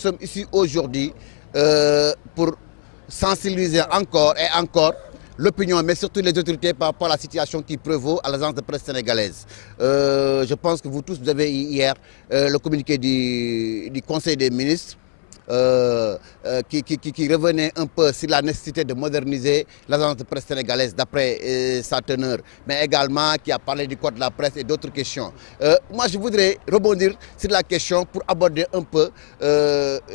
sommes ici aujourd'hui pour sensibiliser encore et encore l'opinion, mais surtout les autorités par rapport à la situation qui prévaut à l'agence de presse sénégalaise. Je pense que vous tous, vous avez eu hier le communiqué du Conseil des ministres qui revenait un peu sur la nécessité de moderniser l'agence de presse sénégalaise d'après sa teneur, mais également qui a parlé du code de la presse et d'autres questions. Moi, je voudrais rebondir sur la question pour aborder un peu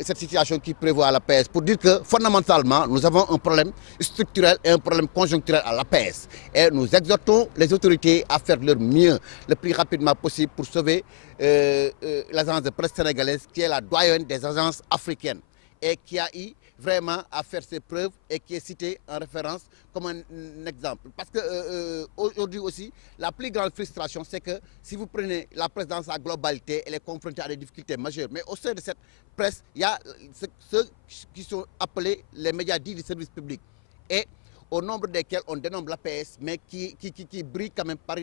cette situation qui prévoit à la l'APS, pour dire que fondamentalement, nous avons un problème structurel et un problème conjoncturel à l'APS. Et nous exhortons les autorités à faire leur mieux le plus rapidement possible pour sauver l'agence de presse sénégalaise qui est la doyenne des agences africaines et qui a eu vraiment à faire ses preuves et qui est citée en référence comme un exemple. Parce qu'aujourd'hui aussi, la plus grande frustration, c'est que si vous prenez la presse dans sa globalité, elle est confrontée à des difficultés majeures. Mais au sein de cette presse, il y a ceux qui sont appelés les médias dits du service public. Et au nombre desquels on dénombre l'APS, mais qui brille quand même par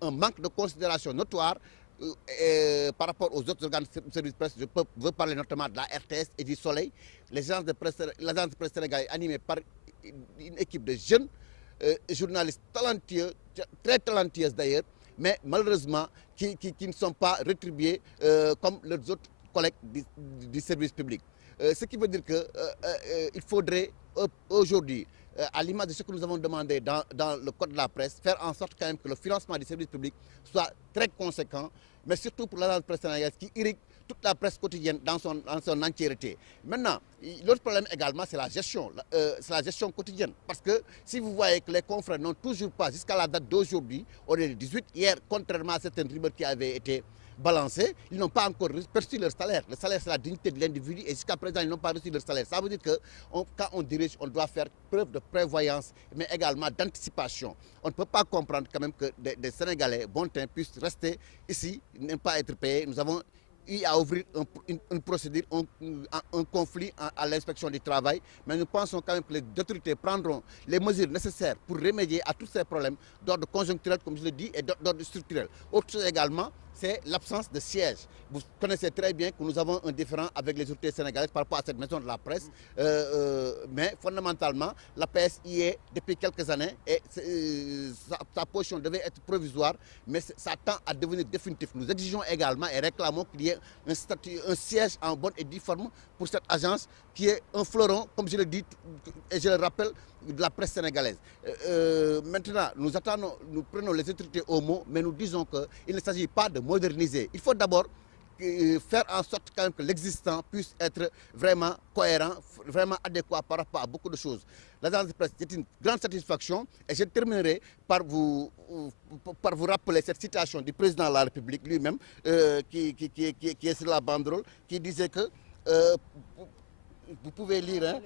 un manque de considération notoire par rapport aux autres organes de service presse. Je veux parler notamment de la RTS et du Soleil. L'agence de presse sénégalaise est animée par une équipe de jeunes journalistes talentueux, très talentueux d'ailleurs, mais malheureusement qui ne sont pas rétribués comme leurs autres collègues du service public. Ce qui veut dire qu'il faudrait aujourd'hui, à l'image de ce que nous avons demandé dans le code de la presse, faire en sorte quand même que le financement du service public soit très conséquent, mais surtout pour l'agence de presse sénégalaise qui irrigue toute la presse quotidienne dans son entièreté. Maintenant, l'autre problème également, c'est la gestion quotidienne. Parce que si vous voyez que les confrères n'ont toujours pas, jusqu'à la date d'aujourd'hui, on est le 18, hier, contrairement à certaines rumeurs qui avaient été balancés, ils n'ont pas encore perçu leur salaire. Le salaire, c'est la dignité de l'individu et jusqu'à présent, ils n'ont pas reçu leur salaire. Ça veut dire que quand on dirige, on doit faire preuve de prévoyance, mais également d'anticipation. On ne peut pas comprendre quand même que des Sénégalais bon teint puissent rester ici, ne pas être payés. Nous avons eu à ouvrir une procédure, un conflit à l'inspection du travail, mais nous pensons quand même que les autorités prendront les mesures nécessaires pour remédier à tous ces problèmes d'ordre conjoncturel, comme je l'ai dit, et d'ordre structurel. Autre chose également, c'est l'absence de siège. Vous connaissez très bien que nous avons un différend avec les autorités sénégalaises par rapport à cette maison de la presse, mais fondamentalement, l'APS y est depuis quelques années et sa position devait être provisoire, mais ça tend à devenir définitif. Nous exigeons également et réclamons qu'il y ait un siège en bonne et due forme pour cette agence qui est un fleuron, comme je le dis et je le rappelle, de la presse sénégalaise. Maintenant, nous prenons les autorités au mot, mais nous disons qu'il ne s'agit pas de moderniser. Il faut d'abord faire en sorte quand même que l'existant puisse être vraiment cohérent, vraiment adéquat par rapport à beaucoup de choses. L'agence de presse est une grande satisfaction et je terminerai par vous rappeler cette citation du président de la République lui-même qui est sur la banderole, qui disait que vous pouvez lire, hein,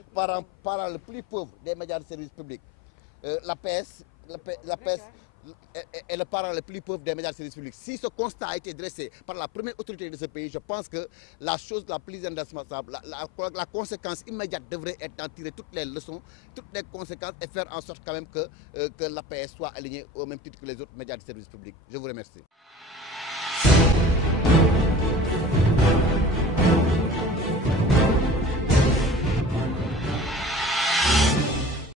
parent le plus pauvre des médias de service public. L'APS est le parent le plus pauvre des médias de service public. Si ce constat a été dressé par la première autorité de ce pays, je pense que la chose la plus indispensable, la conséquence immédiate devrait être d'en tirer toutes les leçons, toutes les conséquences et faire en sorte quand même que l'APS soit alignée au même titre que les autres médias de service public. Je vous remercie.